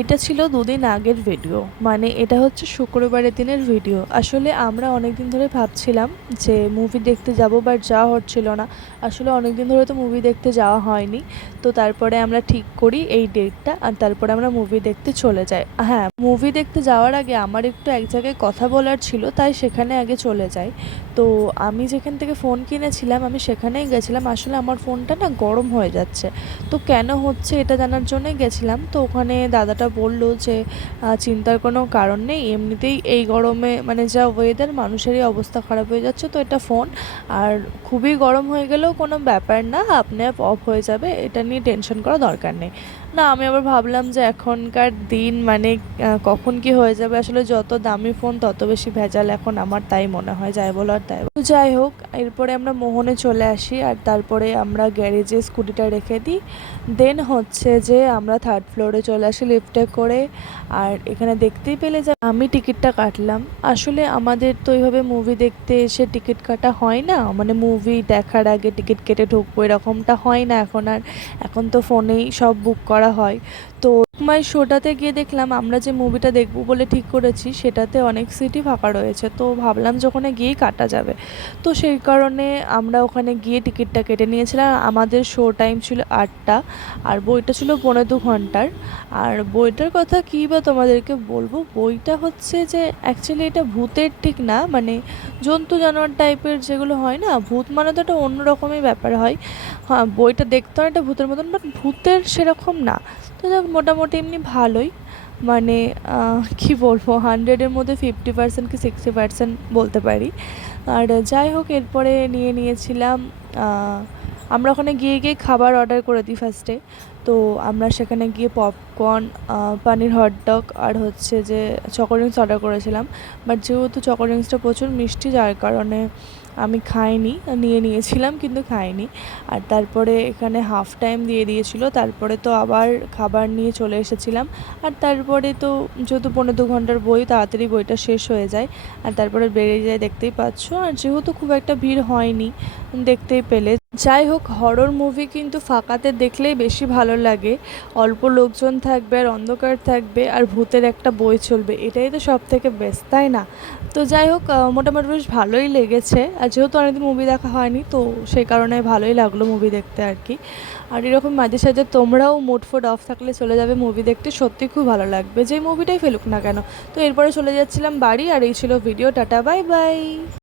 এটা ছিল দুদিন আগের ভিডিও, মানে এটা হচ্ছে শুক্রবারের দিনের ভিডিও। আসলে আমরা অনেক দিন ধরে ভাবছিলাম যে মুভি দেখতে যাব, বাট যাওয়া হচ্ছিল না। আসলে অনেক দিন ধরে তো মুভি দেখতে যাওয়া হয়নি। তো তারপরে আমরা ঠিক করি এই ডেটটা, আর তারপরে আমরা মুভি দেখতে চলে যাই। হ্যাঁ, মুভি দেখতে যাওয়ার আগে আমার একটু এক জায়গায় কথা বলার ছিল, তাই সেখানে আগে চলে যাই। তো আমি যেখান থেকে ফোন কিনেছিলাম আমি সেখানেই গেছিলাম। আসলে আমার ফোনটা না গরম হয়ে যাচ্ছে, তো কেন হচ্ছে এটা জানার জন্যই গেছিলাম। তো ওখানে দাদাটা বলল যে চিন্তার কোনো কারণ নেই, এমনিতেই এই গরমে মানে যা ওয়েদার, মানুষেরই অবস্থা খারাপ হয়ে যাচ্ছে, তো এটা ফোন আর খুবই গরম হয়ে গেলেও কোনো ব্যাপার না, আপনি আপ অফ হয়ে যাবে, এটা নিয়ে টেনশন করা দরকার নেই। না, আমি আবার ভাবলাম যে এখনকার দিন মানে কখন কি হয়ে যাবে, আসলে যত দামি ফোন তত বেশি ভেজাল এখন, আমার তাই মনে হয়, যাই বলো আর তাই বলো। তো যাই হোক, এরপরে আমরা মোহনে চলে আসি, আর তারপরে আমরা গ্যারেজে স্কুটিটা রেখে দিই। দেন হচ্ছে যে আমরা থার্ড ফ্লোরে চলে আসি লিফটে করে। আর এখানে দেখতেই পেলে যে আমি টিকিটটা কাটলাম। আসলে আমাদের তো এইভাবে মুভি দেখতে এসে টিকিট কাটা হয় না, মানে মুভি দেখার আগে টিকিট কেটে ঢুকবো এরকমটা হয় না এখন আর। এখন তো ফোনেই সব বুক করা হয়। তো মাই শোটাতে গিয়ে দেখলাম আমরা যে মুভিটা দেখবো বলে ঠিক করেছি সেটাতে অনেক সিটই ফাঁকা রয়েছে, তো ভাবলাম যে ওখানে গিয়েই কাটা যাবে। তো সেই কারণে আমরা ওখানে গিয়ে টিকিটটা কেটে নিয়েছিলাম। আমাদের শো টাইম ছিল 8টা, আর বইটা ছিল পৌনে 2 ঘন্টার। আর বইটার কথা কী বা তোমাদেরকে বলবো, বইটা হচ্ছে যে অ্যাকচুয়ালি এটা ভূতের ঠিক না, মানে জন্তু জানোয়ার টাইপের যেগুলো হয় না, ভূত মানে তো একটা অন্য রকমই ব্যাপার হয়। হ্যাঁ, বইটা দেখতে অনেকটা ভূতের মতন, বাট ভূতের সেরকম না। তো যাক, মোটামুটি এমনি ভালোই, মানে কী বলবো, 100-এর মধ্যে 50% কি 60% বলতে পারি। আর যাই হোক, এরপরে নিয়েছিলাম আমরা ওখানে গিয়ে খাবার অর্ডার করে দিই ফার্স্টে। তো আমরা সেখানে গিয়ে পপকর্ন, পানির হটডগ আর হচ্ছে যে চকোরিংস অর্ডার করেছিলাম। বাট যেহেতু চকোরিংসটা প্রচুর মিষ্টি, যার কারণে আমি খাইনি, নিয়েছিলাম কিন্তু খাইনি। আর তারপরে এখানে হাফ টাইম দিয়ে দিয়েছিলো, তারপরে তো আবার খাবার নিয়ে চলে এসেছিলাম। আর তারপরে তো যেহেতু 2.5 ঘন্টার বই, তাড়াতাড়ি বইটা শেষ হয়ে যায়, আর তারপরে বেরিয়ে যায়, দেখতেই পাচ্ছ। আর যেহেতু খুব একটা ভিড় হয়নি, দেখতেই পেলে। যাই হোক, হরর মুভি কিন্তু ফাঁকাতে দেখলেই বেশি ভালো লাগে। অল্প লোকজন থাকবে আর অন্ধকার থাকবে আর ভূতের একটা বই চলবে, এটাই তো সব থেকে বেস্ট, তাই না? তো যাই হোক, মোটামুটি বেশ ভালোই লেগেছে। আর যেহেতু অনেকদিন মুভি দেখা হয়নি, তো সেই কারণে ভালোই লাগলো মুভি দেখতে আর কি। আর এরকম মাঝে সাঝে তোমরাও মুড ফুড অফ থাকলে চলে যাবে মুভি দেখতে, সত্যি খুব ভালো লাগবে, যেই মুভিটাই ফেলুক না কেন। তো এরপরে চলে যাচ্ছিলাম বাড়ি, আর এই ছিল ভিডিও। Tata, bye bye.